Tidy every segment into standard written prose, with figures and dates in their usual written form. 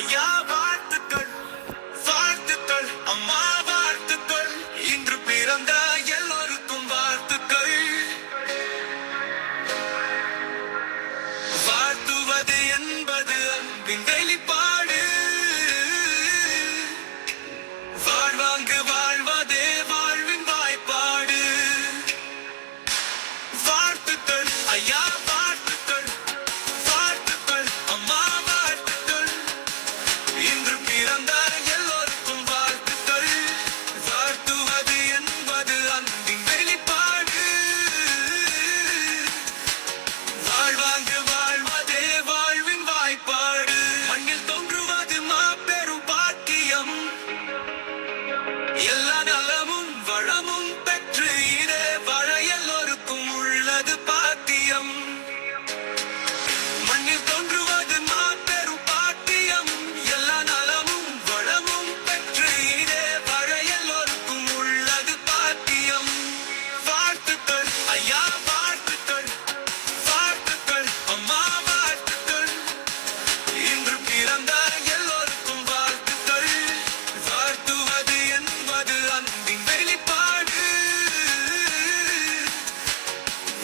ஐயா வாழ்த்துக்கள், வாழ்த்துக்கள் அம்மா வாழ்த்துக்கள். இன்று பிறந்த எல்லோருக்கும் வாழ்த்துக்கள். வாழ்த்துவது என்பது அன்பின் வெளிப்பாடு. வாழ்வாங்கு வாழ்வதே வாழ்வின் வாய்ப்பாடு. வாழ்த்துக்கள் ஐயா வாழ்த்துக்கள், வாழ்த்துக்கள் அம்மா வாழ்த்துக்கள். இன்று பிறந்த எல்லோருக்கும் வாழ்த்துக்கள். வாழ்த்துவது என்பது அன்பின் வெளிப்பாடு. வாழ்வாங்கு வாழ்வதே வாழ்வின் வாய்ப்பாடு. மண்ணில் தோன்றுவது மாபெரும் பாக்கியம். எல்லா நலமும் வளமும் பெற்று இதே வாழ எல்லோருக்கும் உள்ளது பாக்கியம். மண்ணில் தோன்றுவது மாபெரும் பாக்கியம். எல்லா நலமும் வளமும் பெற்று இதே வாழ எல்லோருக்கும் உள்ளது பாக்கியம். வாழ்த்துக்கள் ஐயா வாழ்த்துக்கள், வாழ்த்துக்கள் அம்மா வாழ்த்துக்கள். இன்று பிறந்த எல்லோருக்கும் வாழ்த்துக்கள். வாழ்த்துவது என்பது அன்பின் வெளிப்பாடு.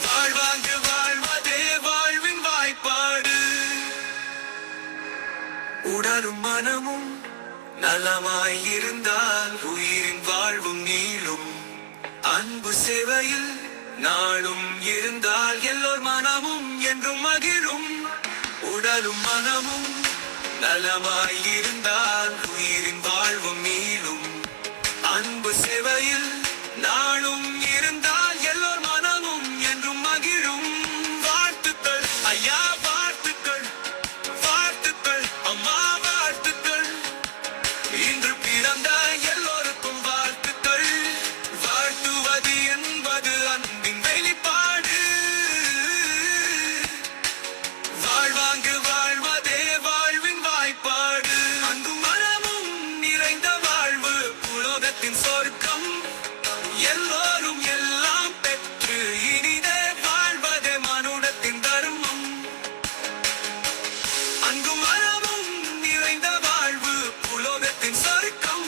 வாழ்வாங்கு வாழ்வதே வாழ்வின் வாய்ப்பாடு. உடலும் மனமும் நலமாயிருந்தால் உயிரின் வாழ்வும் நீளும். அன்பு சேவையில் நாளும் இருந்தால் எல்லோர் மனமும் என்றும் மகிழும். உடலும் மனமும் நலமாயிருந்தால் உயிரின் வாழ்வும் நீளும். அன்பு சேவையில் நாளும் இருந்தால் எல்லோர் மனமும் என்றும் மகிழும். வாழ்த்துக்கள் ஐயா வாழ்த்துக்கள், வாழ்த்துக்கள் அம்மா வாழ்த்துக்கள். இன்று பிறந்த எல்லோருக்கும் வாழ்த்துக்கள். வாழ்த்துவது என்பது அன்பின் வெளிப்பாடு. வாழ்வாங்கு வாழ்வதே வாழ்வின் வாய்ப்பாடு. அன்பும் மனமும் நிறைந்த வாழ்வு உலகத்தின் சொர்க்கம். எல்லோரும் எல்லாம் பெற்று இனிதே வாழ்வதே மனுடத்தின் தர்மம். அன்பும் மனமும் நிறைந்த வாழ்வு உலகத்தின் சொர்க்கம்.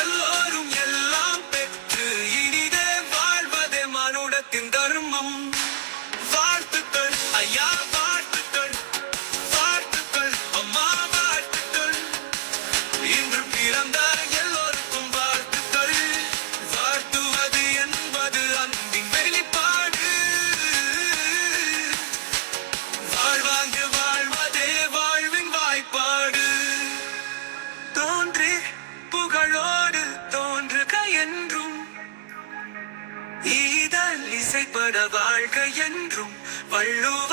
எல்லோரும் எல்லாம் பெற்று இனிதே வாழ்வதே மனுடத்தின் தர்மம். வாழ்த்துக்கள் ஐயா வாழ்த்துக்கள், வாழ்த்துக்கள் அம்மா வாழ்த்துக்கள். இன்று பிறந்த எல்லோருக்கும் வாழ்த்துக்கள். வாழ்த்துவது என்பது அன்பின் வெளிப்பாடு. வாழ்வாங்கு வாழ்வதே வாழ்வின் வாய்ப்பாடு. தோன்றி புகழோடு தோன்றுக என்றும், ஈதல் இசைப்பட வாழ்க என்றும் வள்ளுவ